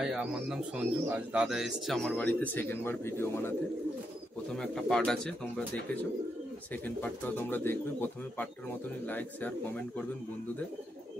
High, আমার নাম সঞ্জু। আজ দাদা এসছে আমার বাড়িতে সেকেন্ড বার ভিডিও বানাতে। প্রথমে একটা পার্ট আছে, তোমরা দেখেছো, সেকেন্ড পার্টটাও তোমরা দেখবে। প্রথমে পার্টটার মতনই লাইক শেয়ার কমেন্ট করবেন বন্ধুদের।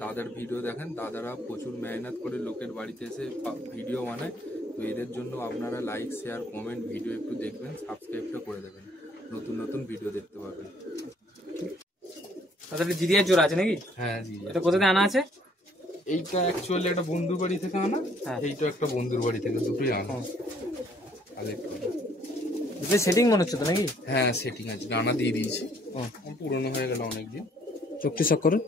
দাদার ভিডিও দেখেন, দাদারা প্রচুর মেহনত করে লোকের বাড়িতে এসে ভিডিও বানায়। তো এদের জন্য আপনারা লাইক শেয়ার কমেন্ট ভিডিও একটু দেখবেন, সাবস্ক্রাইবটা করে দেবেন, নতুন নতুন ভিডিও দেখতে পাবেন। তাহলে জিরিয়ার জোড়া আছে নাকি? হ্যাঁ জিরিয়া। এটা কোথা থেকে আনা আছে? এইটা অ্যাকচুয়ালি একটা বন্ধুর বাড়ি থেকে আনা, এইটা একটা বন্ধুর বাড়ি থেকে, দুটোই আনা। সেটিং মনে হচ্ছে তো নাকি? হ্যাঁ সেটিং আছে, ডানা দিয়ে দিয়েছি। পুরনো হয়ে গেল অনেকদিন। চোখটি শক করুন।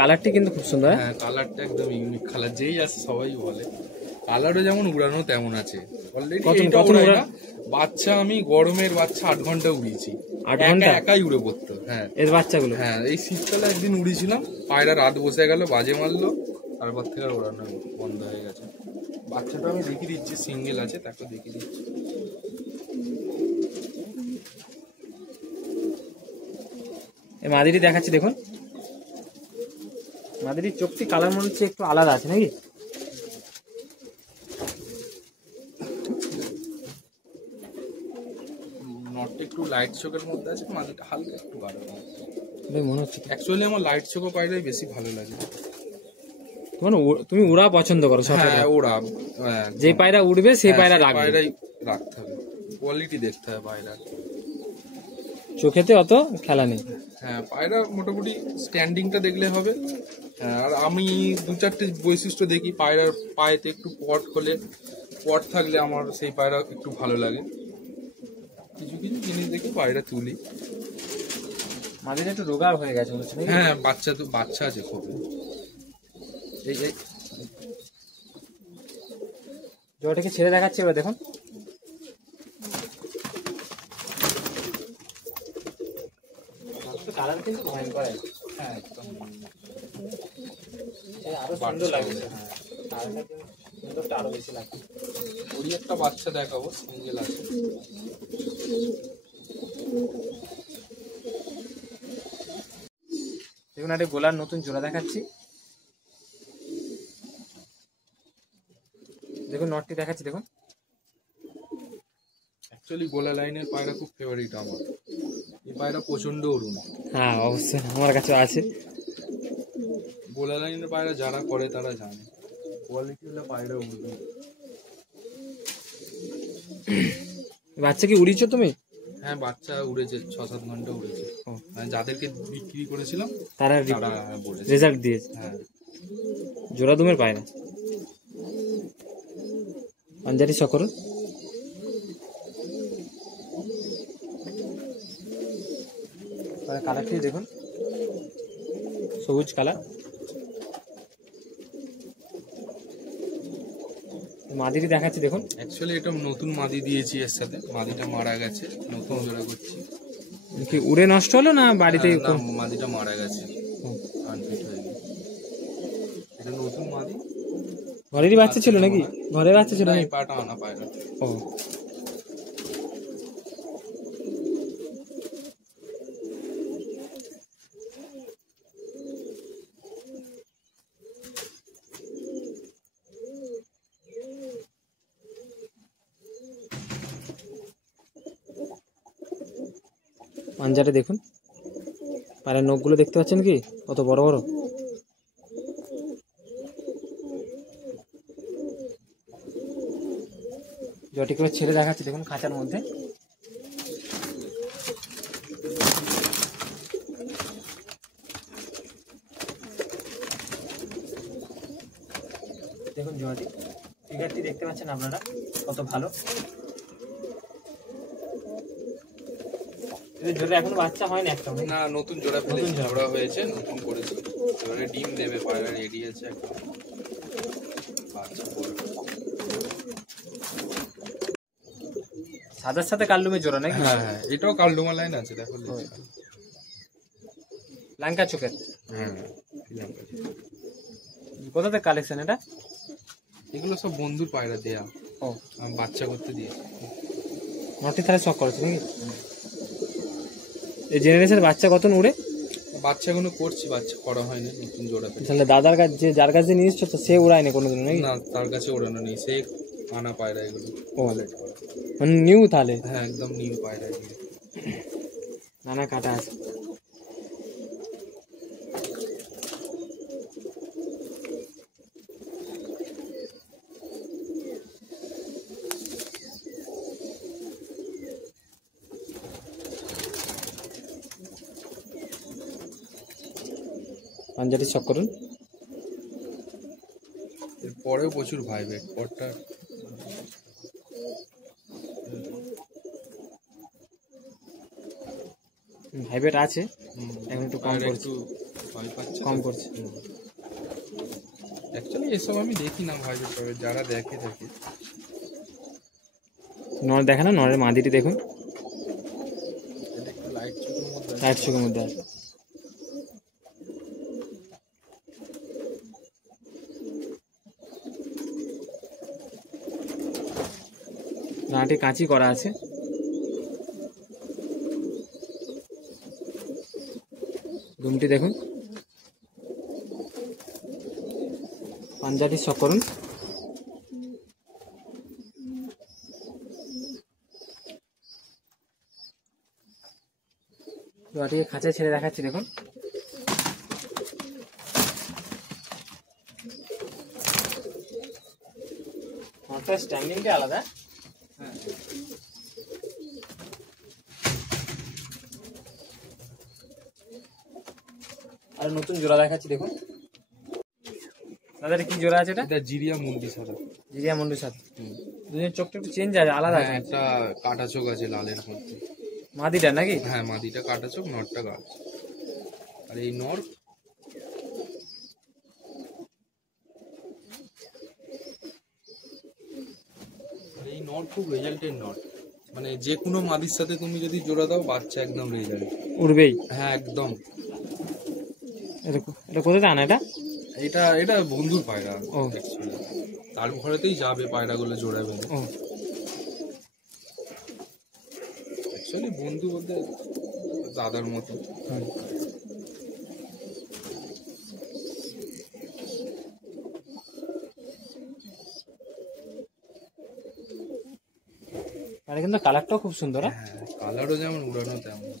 কালারটি কিন্তু খুব সুন্দর। হ্যাঁ কালারটা একদম ইউনিক কালার, যেই আছে সবাই বলে। কালারও যেমন উড়ানো তেমন আছে। অলরেডি বাচ্চা, আমি গরমের বাচ্চা 8 ঘন্টা উড়িয়েছি। 8 ঘন্টা একাই উড়ে পড়তো। হ্যাঁ এর বাচ্চাগুলো। হ্যাঁ এই শীতকালে একদিন উড়িয়েছিলাম, পায়রা রাত বসে গেল, বাজে মারলো, তারপর থেকে আর উড়ানো বন্ধ হয়ে গেছে। বাচ্চাটা আমি দেখিয়ে দিচ্ছি, সিঙ্গেল আছে, তাকে দেখিয়ে দিচ্ছি। এই মাদিটি দেখাচ্ছি দেখুন। মাদিটির চোখটি কালার মনে হচ্ছে একটু আলাদা আছে নাকি? নটটা একটু লাইট চোখের মধ্যে আছে, মাদিটা হালকা একটু গাঢ় মনে হচ্ছে। অ্যাকচুয়ালি আমার লাইট চোখও পায়রাই বেশি ভালো লাগে। তুমি উড়া পছন্দ করো? হ্যাঁ ওড়া, যে পায়রা উড়বে সেই পায়রা পায়রাই রাখতে হবে, কোয়ালিটি দেখতে হবে পায়রার। চোখেতে অত খেলা নেই। হ্যাঁ পায়রা মোটামুটি স্ট্যান্ডিংটা দেখলে হবে। আর আমি 2-4টে বৈশিষ্ট্য দেখি। পায়রার পায়েতে একটু পট থাকলে আমার সেই পায়রা একটু ভালো লাগে। কিছু কিছু জিনিস দেখে পায়রা তুলি। মাঝে একটু রোগা হয়ে গেছে। হ্যাঁ বাচ্চা আছে খুব। এই জোড়াটাকে ছেড়ে দেখাচ্ছি এবার দেখুন। কালার কিন্তু ভয়ঙ্কর। হ্যাঁ একদম আরো সুন্দর লাগছে। সুন্দরটা আরো বেশি লাগছে। ওরই একটা বাচ্চা দেখাবো, সিঙ্গেল আছে। দেখুন একটা গোলার নতুন জোড়া দেখাচ্ছি। দেখুন নটটি দেখাচ্ছি দেখুন। অ্যাকচুয়ালি গোলা লাইনের পায়রা খুব ফেভারিট আমার। এই পায়রা প্রচন্ড অরুণ। হ্যাঁ অবশ্যই আমার কাছে আছে। গোলা লাইনের পায়রা যারা করে তারা জানে কোয়ালিটি হলে পায়রা উঠবে। বাচ্চা কি উড়িয়েছো তুমি? হ্যাঁ বাচ্চা উড়েছে, 6-7 ঘন্টা উড়েছে। মানে যাদেরকে বিক্রি করেছিলাম তারা বলেছে, রেজাল্ট দিয়েছে। হ্যাঁ জোড়া দুমের পায়রা। পাঞ্জাটি শক করুন। কালারটি দেখুন, সবুজ কালার। মাদিটি দেখাচ্ছি দেখুন। অ্যাকচুয়ালি এটা নতুন মাদি দিয়েছি, এর সাথে মাদিটা মারা গেছে, নতুন জোড়া করছি। কি উড়ে নষ্ট হলো না বাড়িতে? মাদিটা মারা গেছে, আনফিট হয়ে গেছে। এটা নতুন মাদি। ঘরেরই বাচ্চা ছিল নাকি? ঘরের বাচ্চা ছিল নাকি? পাটা আনা পায়রা। ও পাঞ্জাটা দেখুন। পায়ের নখগুলো দেখতে পাচ্ছেন কি কত বড় বড়। জটি করে ছেড়ে দেখাচ্ছি দেখুন খাঁচার মধ্যে। দেখুন জটি ফিগারটি দেখতে পাচ্ছেন আপনারা কত ভালো। জোড়া এখনো বাচ্চা হয়নি একটা না, নতুন জোড়া ফেলেছি, জোড়া হয়েছে, নতুন করেছি। এবারে ডিম দেবে, পায়রা রেডি আছে একদম। বাচ্চা করবে। সাদার সাথে কালদুমের জোড়া নাকি? হ্যাঁ হ্যাঁ এটাও কালদুমা লাইন আছে, দেখো লঙ্কা চোখের। হ্যাঁ কোথা থেকে কালেকশন এটা? এগুলো সব বন্ধুর পায়রা দেয়া, ও বাচ্চা করতে দিয়েছি। নটি তাহলে শখ করেছে নাকি? এই জেনারেশনের বাচ্চা কত উড়ে? বাচ্চাগুলো করছি, বাচ্চা করা হয়নি, নতুন জোড়া থেকে। তাহলে দাদার কাছে যে যার কাছে নিয়ে এসছো সে উড়ায়নি কোনোদিন নাকি? না, তার কাছে ওড়ানো নেই, সে আনা পায়রা এগুলো। ও মানে নিউ তাহলে? হ্যাঁ, একদম নিউ পায়রা এগুলো। নানা কাটা আছে। পাঞ্জাবি শখ করুন। এরপরেও প্রচুর ভাইবেট পরটা। ভাইবেট আছে, এখন একটু কম আর করছে। একটু ভয় পাচ্ছে, কম করছে। অ্যাকচুয়ালি এসব আমি দেখি না ভাইবেট করে, যারা দেখে থাকে। নর দেখে না, নরের মাদিটি দেখুন, এটা একটু লাইট চোখের মধ্যে আছে। লাইট চোখের মধ্যে আছে। নাটি কাঁচি করা আছে। দুমটি দেখুন। পাঞ্জাবি শখ করুন। জোড়াটিকে খাঁচায় ছেড়ে দেখাচ্ছি দেখুন। স্ট্যান্ডিংটা আলাদা। আর নতুন জোড়া দেখাচ্ছি দেখুন। দাদা কি জোড়া আছে এটা? এটা জিরিয়া মুন্ডি সাদা। জিরিয়া মুন্ডুর সাথে দুজনের চোখটা একটু চেঞ্জ আছে, আলাদা আছে। হ্যাঁ, একটা কাটা চোখ আছে লালের মধ্যে। মাদিটা নাকি? হ্যাঁ, মাদিটা কাটা চোখ, নরটা গাছ। আর এই নর খুব রেজাল্টের নর, মানে যে কোনো মাদির সাথে তুমি যদি জোড়া দাও বাচ্চা একদম রেজাল্ট উড়বেই। হ্যাঁ, একদম। এটা কোথায় আনা এটা? এটা এটা বন্ধুর পায়রা। ও, তার ঘরেতেই যাবে পায়রাগুলো জোড়া বেঁধে। ও অ্যাকচুয়ালি বন্ধু বলতে দাদার মতো। আর কিন্তু কালারটাও খুব সুন্দর। হ্যাঁ, কালারও যেমন উড়ানো তেমন।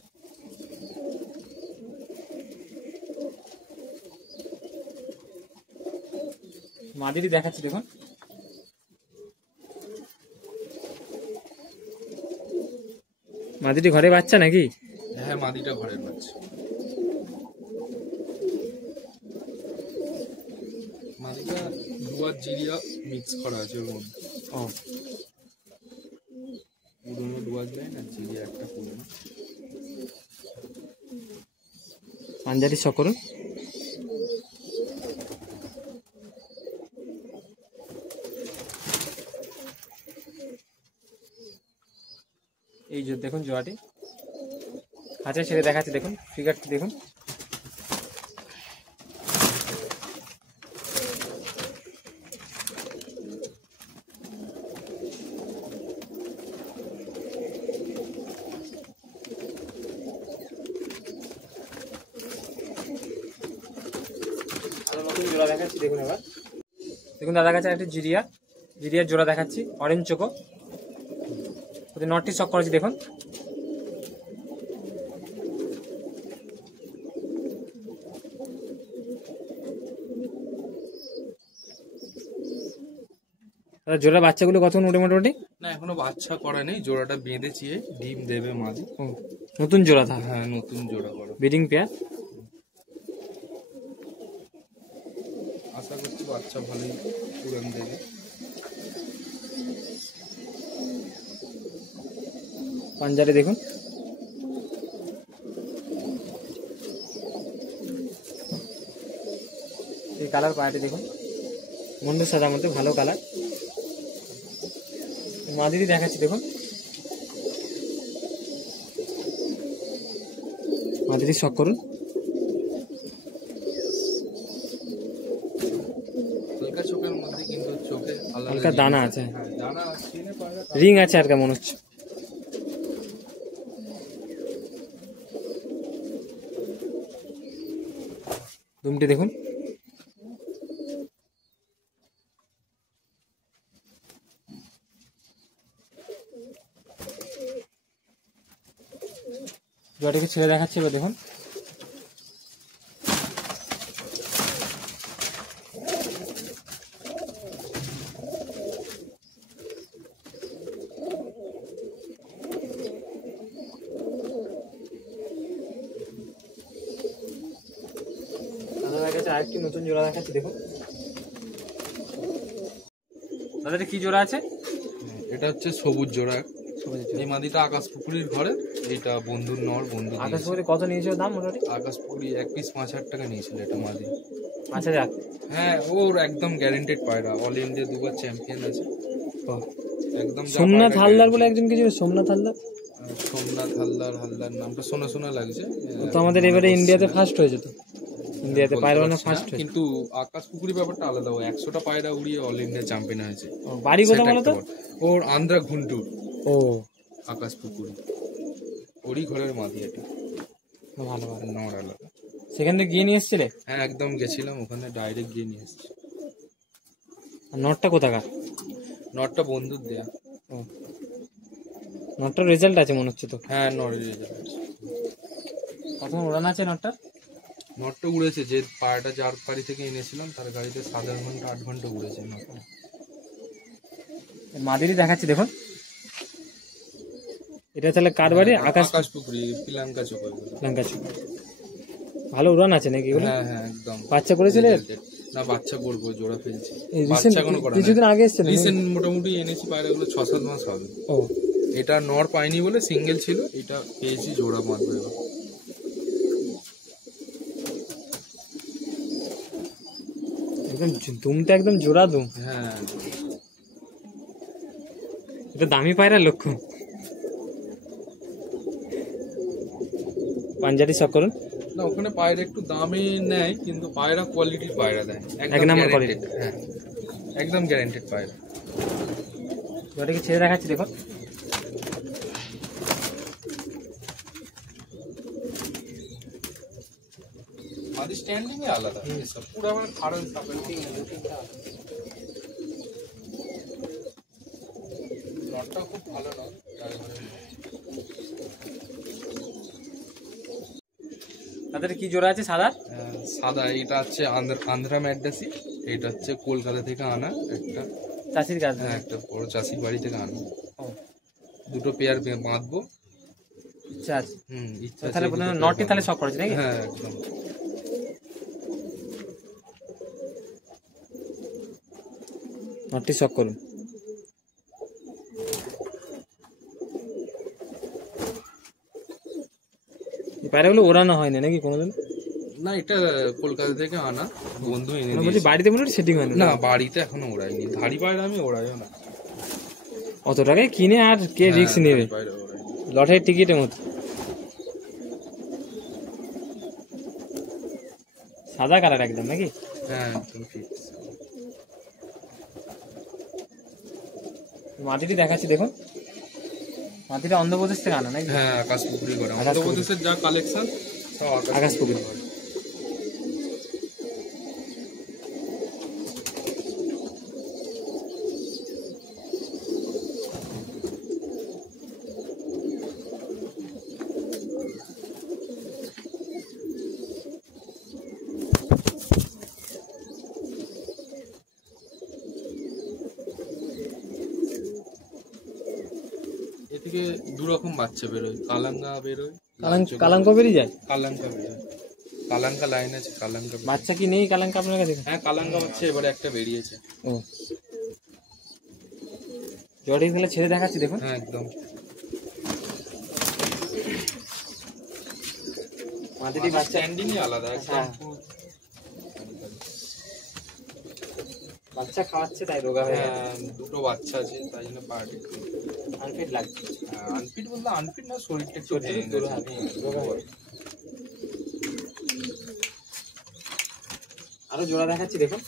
মাদিটি দেখাচ্ছি দেখুন। মাদিটি ঘরে বাচ্চা নাকি? হ্যাঁ, মাদিটা ঘরের বাচ্চা। মাদিটা দুয়ার জিরিয়া মিক্স করা আছে ওর মধ্যে। ও, পুরোনো ডুয়াজ লাইন আর জিরিয়া একটা পুরোনো। পাঞ্জাবি শখ করুন। এই যে দেখুন জোড়াটি খাঁচায় ছেড়ে দেখাচ্ছি দেখুন, ফিগারটি দেখুন। নতুন জোড়া দেখাচ্ছি দেখুন। এবার দেখুন দাদার কাছে একটা জিরিয়ার জোড়া দেখাচ্ছি, অরেঞ্জ চোখো। ওদের নটটি শখ করেছি দেখুন। জোড়া বাচ্চাগুলো কতক্ষণ উঠে মোটামুটি? না, এখনো বাচ্চা করা নেই, জোড়াটা বেঁধেছি, ডিম দেবে মাদি। ও, নতুন জোড়া থাকে? হ্যাঁ, নতুন জোড়া করো, ব্রিডিং পেয়ার। আশা করছি বাচ্চা ভালোই উড়ান দেবে। পাঞ্জারে দেখুন। এই কালার পায়াটি দেখুন, মুন্ডু সাদার মধ্যে ভালো কালার। মাদিরি দেখাচ্ছি দেখুন। মাদিরি শখ করুন। হালকা চোখের মধ্যে, কিন্তু চোখে হালকা দানা আছে, হ্যাঁ, দানা আছে, রিং আছে আর কেমন হচ্ছে। দুমটি দেখুন। জোড়াটাকে ছেড়ে দেখাচ্ছি এবার দেখুন। আরেকটি নতুন জোড়া দেখাচ্ছি দেখুন। দাদা এটা কি জোড়া আছে? এটা হচ্ছে সবুজ জোড়া। এই মাদিটা আকাশ পুকুরির ঘরে, এইটা বন্ধুর নর, বন্ধু আকাশ পুকুরি কত নিয়েছিল দাম মোটামুটি? আকাশ পুকুরি 1 পিস 5,000 টাকা নিয়েছিল এটা মাদি। 5,000? হ্যাঁ, ওর একদম গ্যারেন্টেড পায়রা, অল ইন্ডিয়া 2বার চ্যাম্পিয়ন আছে একদম। সোমনাথ হালদার বলে একজন কিছু, সোমনাথ হালদার, সোমনাথ হালদার নামটা শোনা শোনা লাগছে। তো আমাদের এবারে ইন্ডিয়াতে ফার্স্ট হয়েছে, তো ইন্ডিয়াতে পায়রা বানানো ফার্স্ট হয়েছে। কিন্তু আকাশ পুকুরি ব্যাপারটা আলাদা, ও 100টা পায়রা উড়িয়ে অল ইন্ডিয়া চ্যাম্পিয়ন হয়েছে। বাড়ি কোথায় বলো তো? ওর আন্ধ্রা ঘুন্টুর। ও আকাশ পুকুরি ওরই ঘরের মাদি এটা। ভালো ভালো, নর আলাদা। সেখানে গিয়ে নিয়ে এসেছিলে? হ্যাঁ একদম গেছিলাম ওখানে, ডাইরেক্ট গিয়ে নিয়ে এসেছি। নটটা কোথাকার? নটটা বন্ধুর দেয়া। ও, নটটার রেজাল্ট আছে মনে হচ্ছে তো? হ্যাঁ নরের রেজাল্ট আছে। প্রথম উড়ান আছে নটটা? নটটা উড়েছে, যে পায়রাটা যার বাড়ি থেকে এনেছিলাম তার গাড়িতে 7 ঘন্টা 8 ঘন্টা উড়েছে নটটা। মাদিরি দেখাচ্ছি দেখুন। এটা তাহলে কার বাড়ি? আকাশ পুকুরি, পিলাঙ্কা চোখ। লঙ্কা চোখ। ভালো উড়ান আছে নাকি এগুলো? হ্যাঁ হ্যাঁ একদম। বাচ্চা করেছিলে? না বাচ্চা করবো, জোড়া ফেলছি। বাচ্চা এখনো করা, কিছুদিন আগে এসেছিল। রিসেন্ট মোটামুটি এনেছি পায়রাগুলো 6-7 মাস হবে। ও, এটা নর পাইনি বলে সিঙ্গেল ছিল, এটা পেয়েছি, জোড়া মারবে এবার। একদম দুমটা একদম জোড়া দুম। হ্যাঁ এটা দামি পায়রার লক্ষণ। পাঞ্জাবি শখ করুন না, ওখানে পায়রা একটু দামে নেয় কিন্তু পায়রা কোয়ালিটির পায়রা দেয়, এক নাম্বার কোয়ালিটি। হ্যাঁ একদম গ্যারান্টেড পায়রা। জোড়াটাকে ছেড়ে দেখাচ্ছি দেখুন। মাদি স্ট্যান্ডিং এ আলাদা, এসব পুরো মানে খাড়ান সাপের নটটা খুব ভালো না। তাদের কি জোড়া আছে সাদা? সাদা, এটা হচ্ছে আন্ধ্রা ম্যাড্রাসি, এটা হচ্ছে কলকাতা থেকে আনা একটা চাষির কাজ। হ্যাঁ, একটা বড় চাষির বাড়ি থেকে আনা। ও, দুটো পেয়ার বাঁধবো। ইচ্ছা আছে? ইচ্ছা তাহলে প্রথমে নটটি তাহলে শখ করেছে নাকি? হ্যাঁ একদম। নটটি শখ করুন। এই পায়রাগুলো ওড়ানো হয় না নাকি কোনোদিন? না, এটা কলকাতা থেকে আনা, বন্ধু এনে বলছি দিয়েছে। বাড়িতে মনে হয় সেটিং হয় না, বাড়িতে এখনো ওড়াইনি, ধাড়ি পায়রা আমি ওড়াইও না। অত টাকায় কিনে আর কে রিস্ক নেবে? পায়রা ওড়াইনি। লটারি টিকিটের মতো। সাদা কালার একদম নাকি? হ্যাঁ একদম ঠিক। মাটিটি দেখাচ্ছি দেখুন। মাটিটা অন্ধ্রপ্রদেশ থেকে আনা নাকি? হ্যাঁ আকাশ পুকুরি করে, অন্ধ্রপ্রদেশের যা কালেকশন সব আকাশ পুকুরি। এদিকে 2 রকম বাচ্চা বেরোয়, কালাঙ্গা বেরোয়, কালাঙ্ক বেরিয়ে যায়? কালাঙ্কা বেরোয়, কালাঙ্কা লাইন আছে, কালাঙ্কা। বাচ্চা কি নেই কালাঙ্ক আপনার কাছে? হ্যাঁ কালাঙ্কা হচ্ছে, এবারে একটা বেরিয়েছে। ও, জড়ি ফেলে ছেড়ে দেখাচ্ছি দেখুন। হ্যাঁ একদম। মাটিটি বাচ্চা স্ট্যান্ডিং আলাদা একদম। বাচ্চা খাওয়াচ্ছে তাই রোগা হয়ে গেছে। দুটো বাচ্চা আছে তাই জন্য পার্টি আনফিট লাগছে। আনফিট বলতে আনফিট না, শরীরটা একটু রোগা হয়ে। আরো জোড়া দেখাচ্ছি দেখুন।